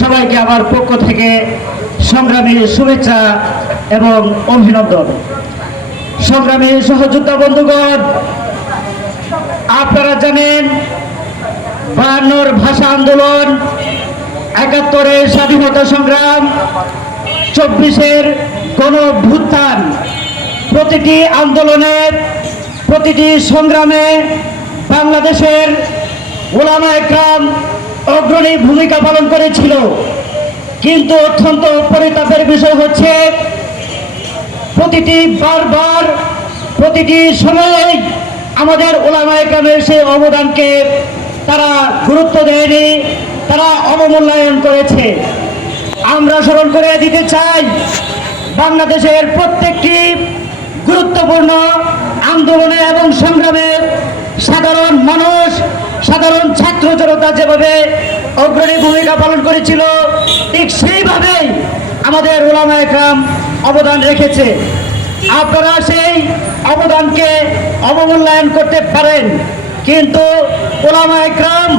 সবাইকে আমার পক্ষ থেকে সংগ্রামী শুভেচ্ছা এবং অভিনন্দন। সংগ্রামী সহযোদ্ধা বন্ধুগণ, আপনারা জানেন 52 ভাষা আন্দোলন, 71 স্বাধীনতা সংগ্রাম, 24 গণঅভ্যুত্থান, প্রতিটি আন্দোলনের প্রতিটি সংগ্রামে বাংলাদেশের উলামায়ে কেরাম অগ্রণী ভূমিকা পালন করেছিল। কিন্তু অত্যন্ত পরিতাপের বিষয় হচ্ছে প্রতিটি সময়ে আমাদের উলামায়ে কেরামের সেই অবদানকে তারা গুরুত্ব দেয়নি, তারা অবমূল্যায়ন করেছে। আমরা স্মরণ করে দিতে চাই, বাংলাদেশের প্রত্যেকটি গুরুত্বপূর্ণ আন্দোলনে এবং সংগ্রামে সাধারণ মানুষ, সাধারণ ছাত্র জনতা যেভাবে অগ্রণী ভূমিকা পালন করেছিল, ঠিক সেইভাবেই আমাদের উলামায়ে কেরাম অবদান রেখেছে। আপনারা সেই অবদানকে অবমূল্যায়ন করতে পারেন, কিন্তু উলামায়ে কেরাম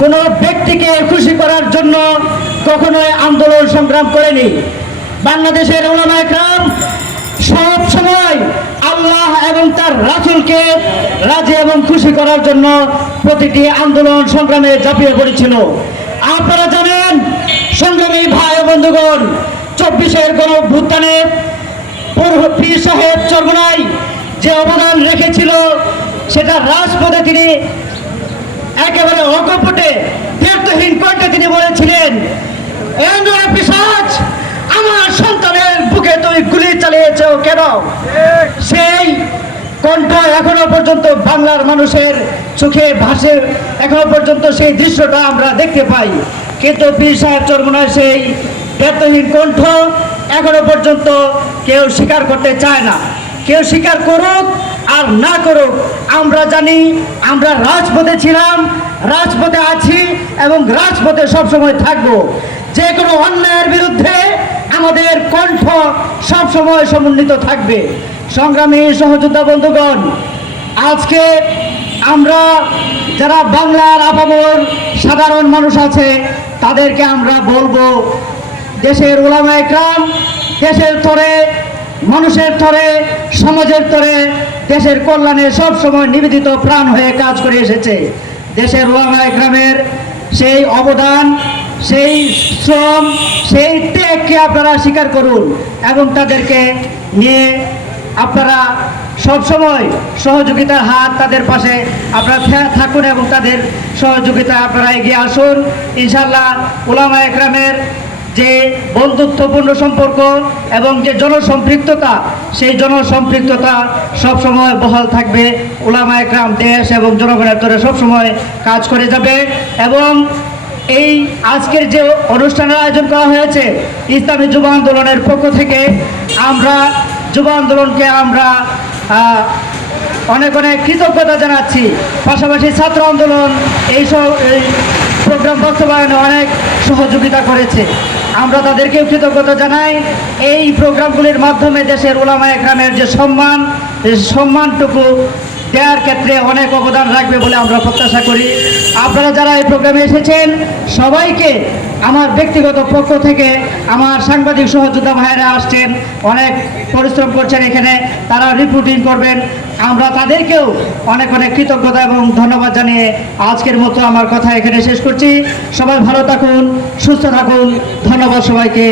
কোনো ব্যক্তিকে খুশি করার জন্য কখনোই আন্দোলন সংগ্রাম করেনি। বাংলাদেশের উলামায়ে কেরাম সব সময় আল্লাহ এবং তার রাসূলকে রাজি এবং খুশি করার জন্য প্রতিটি আন্দোলন সংগ্রামে ঝাঁপিয়ে পড়েছিল। আপনারা জানেন সংগ্রামী ভাই ও বন্ধুগণ, 24 গণঅভ্যুত্থানে পীর সাহেব চরমোনাই যে অবদান রেখেছিল, সেটা রাজপথে তিনি একেবারে অকপটে দ্ব্যর্থহীন কণ্ঠে তিনি বলেছিলেন, পিশাচ, আমার সন্তানের বুকে তুই গুলি চালিয়েছ কেন? সেই কণ্ঠ এখনো পর্যন্ত বাংলার মানুষের চোখে ভাসে, এখনো পর্যন্ত সেই দৃশ্যটা আমরা দেখতে পাই। কিন্তু পীর সাহেব চরমোনাই সেই দ্ব্যর্থহীন কণ্ঠ এখনো পর্যন্ত কেউ স্বীকার করতে চায় না। কেউ স্বীকার করুক আর না করুক, আমরা জানি আমরা রাজপথে ছিলাম, রাজপথে আছি এবং রাজপথে সবসময় থাকবো। যে কোনো অন্যায়ের বিরুদ্ধে আমাদের কণ্ঠ সবসময় সমন্বিত থাকবে। সংগ্রামী সহযোদ্ধা বন্ধুগণ, আজকে আমরা যারা বাংলার আপামর সাধারণ মানুষ আছে, তাদেরকে আমরা বলবো, দেশের উলামায়ে কেরাম দেশের তরে, মানুষের তরে, সমাজের তরে, দেশের কল্যাণে সব সময় নিবেদিত প্রাণ হয়ে কাজ করে এসেছে। দেশের উলামায়ে কেরামের সেই অবদান, সেই শ্রম, সেই ত্যাগকে আপনারা স্বীকার করুন এবং তাদেরকে নিয়ে আপনারা সবসময় সহযোগিতার হাত তাদের পাশে আপনারা থাকুন এবং তাদের সহযোগিতা আপনারা এগিয়ে আসুন। ইনশাআল্লাহ উলামায়ে কেরামের যে বন্ধুত্বপূর্ণ সম্পর্ক এবং যে জনসম্পৃক্ততা, সেই জনসম্পৃক্ততা সবসময় বহাল থাকবে। উলামায়ে কেরাম দেশ এবং জনগণের তরে সবসময় কাজ করে যাবে। এবং এই আজকের যে অনুষ্ঠানের আয়োজন করা হয়েছে ইসলামী যুব আন্দোলনের পক্ষ থেকে, আমরা যুব আন্দোলনকে আমরা অনেক অনেক কৃতজ্ঞতা জানাচ্ছি। পাশাপাশি ছাত্র আন্দোলন এই প্রোগ্রাম বাস্তবায়নে অনেক সহযোগিতা করেছে, আমরা তাদেরকেও কৃতজ্ঞতা জানাই। এই প্রোগ্রামগুলির মাধ্যমে দেশের উলামায়ে কেরামের যে সম্মানটুকু দেওয়ার ক্ষেত্রে অনেক অবদান রাখবে বলে আমরা প্রত্যাশা করি। আপনারা যারা এই প্রোগ্রামে এসেছেন, সবাইকে আমার ব্যক্তিগত পক্ষ থেকে, আমার সাংবাদিক সহযোদ্ধা ভাইয়েরা আসছেন, অনেক পরিশ্রম করছেন এখানে, তারা রিপোর্টিং করবেন, আমরা তাদেরকেও অনেক অনেক কৃতজ্ঞতা এবং ধন্যবাদ জানিয়ে আজকের মতো আমার কথা এখানে শেষ করছি। সবাই ভালো থাকুন, সুস্থ থাকুন, ধন্যবাদ সবাইকে।